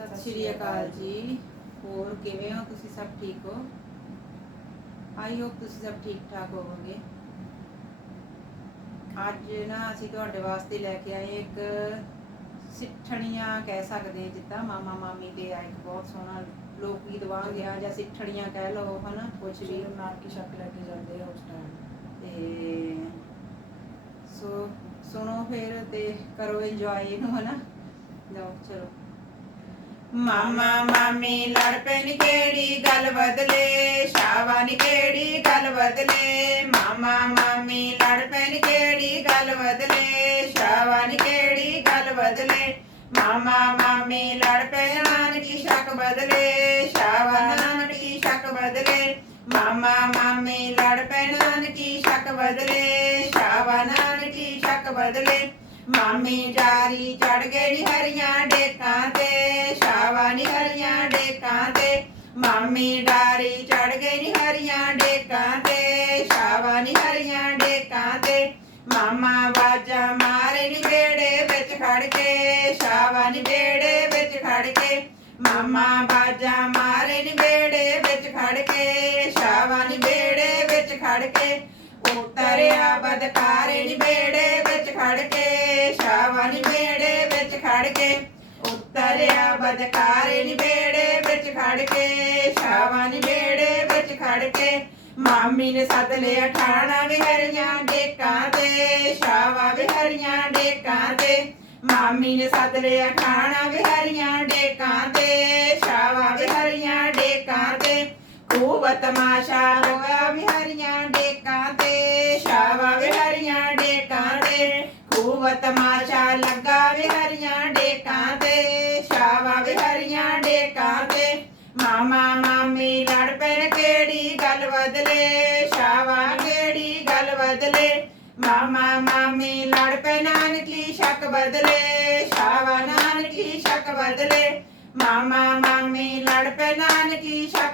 ਸਤਿ ਸ਼੍ਰੀ ਅਕਾਲ ਜੀ। ਹੋਰ ਕਿਵੇਂ ਹੋ? ਤੁਸੀਂ ਸਭ ਠੀਕ ਹੋ? ਆਈ ਹੋਪ ਤੁਸੀਂ ਸਭ ਠੀਕ ਠਾਕ ਹੋਵੋਗੇ। ਅੱਜ ਨਾ ਅਸੀਂ ਤੁਹਾਡੇ ਵਾਸਤੇ ਲੈ ਕੇ ਆਏ ਇੱਕ ਸਿੱਠਣੀਆਂ ਕਹਿ ਸਕਦੇ ਜਿੱਦਾਂ ਮਾਮਾ ਮਾਮੀ ਦੇ ਆ ਇੱਕ ਬਹੁਤ ਸੋਹਣਾ ਲੋਕ ਗੀਤ ਵਾਂਗ ਆ ਜਾਂ ਸਿੱਠਣੀਆਂ ਕਹਿ ਲਓ ਹਨਾ? ਕੁਛ ਵੀ। ਵੀ ਨਾਮ ਕੀ ਸ਼ੱਕ ਲੈ ਕੇ ਜਾਂਦੇ ਆ ਉਸ ਟਾਈਮ ਤੇ ਸੋ ਸੁਣੋ ਫਿਰ ਤੇ ਕਰੋ ਇੰਜੋਏ ਇਹਨੂੰ ਹਨਾ? ਲਓ ਚਲੋ। ਮਾਮਾ ਮਾਮੀ ਲੜ ਪੈਣ ਕਿਹੜੀ ਗੱਲ ਬਦਲੇ? ਸ਼ਾਵਾ ਕਿਹੜੀ ਗੱਲ ਬਦਲੇ? ਮਾਮਾ ਮਾਮੀ ਲੜ ਪੈਣ ਕਿਹੜੀ ਗੱਲ ਬਦਲੇ? ਸ਼ਾਵਾ ਕਿਹੜੀ ਗੱਲ ਬਦਲੇ? ਮਾਮਾ ਮਾਮੀ ਲੜ ਪੈਣ ਨਾਨਕੀ ਸ਼ੱਕ ਬਦਲੇ। ਸ਼ਾਵਾ ਨਾਨਕੀ ਸ਼ੱਕ ਬਦਲੇ। ਮਾਮਾ ਮਾਮੀ ਲੜ ਪੈਣ ਨਾਨਕੀ ਸ਼ੱਕ ਬਦਲੇ। ਸ਼ਾਵਾ ਨਾਨਕੀ ਸ਼ੱਕ ਬਦਲੇ। ਮਾਮੀ ਜਾਰੀ ਚੜ ਗਏ ਨੀ ਹਰੀਆਂ ਡੇਕਾਂ ਤੇ ਸ਼ਾਵਾ ਨੀ ਹਰੀਆਂ ਡੇਕਾਂ ਤੇ ਮਾਮੀ ਡਾਰੀ ਚੜ ਗਏ ਨੀ ਹਰੀਆਂ ਡੇਕਾਂ ਤੇ ਸ਼ਾਵਾ ਨੀ ਹਰੀਆਂ ਡੇਕਾਂ ਤੇ ਮਾਮਾ ਬਾਜਾ ਮਾਰੇ ਨੀ ਬੇੜੇ ਵਿੱਚ ਖੜ ਕੇ ਸ਼ਾਵਾ ਨੀ ਬੇੜੇ ਵਿੱਚ ਖੜ ਕੇ ਮਾਮਾ ਬਾਜਾ ਮਾਰੇ ਨੀ ਬੇੜੇ ਵਿੱਚ ਖੜ ਕੇ ਸ਼ਾਵਾ ਨੀ ਬੇੜੇ ਵਿੱਚ ਖੜ ਕੇ ਉਤਰਿਆ ਬਦਕਾਰੇ ਨੀ ਬੇੜੇ ਵਿੱਚ ਖੜ ਕੇ ਸ਼ਾਵਾ ਨੀ ਬੇੜੇ ਵਿੱਚ ਖੜ ਕੇ ಉತ್ತರೆಯ ಬದಕಾರಿಣಿ ಬೇಡೆ ಬೆಚ್ಚ ಖಾಡಕೆ ಶಾವಾನಿ ಬೇಡೆ ಬೆಚ್ಚ ಖಾಡಕೆ मामी ने सद लिया ठाणा भी हरिया डेका दे, शावा भी हरिया डेका दे। मामी ने साथ लिया ठाणा भी हरिया डेका दे, शावा भी हरिया खूब तमाशा हुआ भी हरिया डेका दे, शावा खूब तमाशा ਮਾਮਾ ਮਾਮੀ ਲੜ ਪੈਣ ਕਿਹੜੀ ਗੱਲ ਬਦਲੇ? ਸ਼ਾਵਾ ਕਿਹੜੀ ਗੱਲ ਬਦਲੇ? ਮਾਮਾ ਮਾਮੀ ਲੜ ਪੈ ਨਾਨਕੀ ਸ਼ੱਕ ਬਦਲੇ। ਸ਼ਾਵਾ ਨਾਨਕੀ ਸ਼ੱਕ ਬਦਲੇ। ਮਾਮਾ ਮਾਮੀ ਲੜ ਪੈ ਨਾਨਕੀ ਸ਼ੱਕ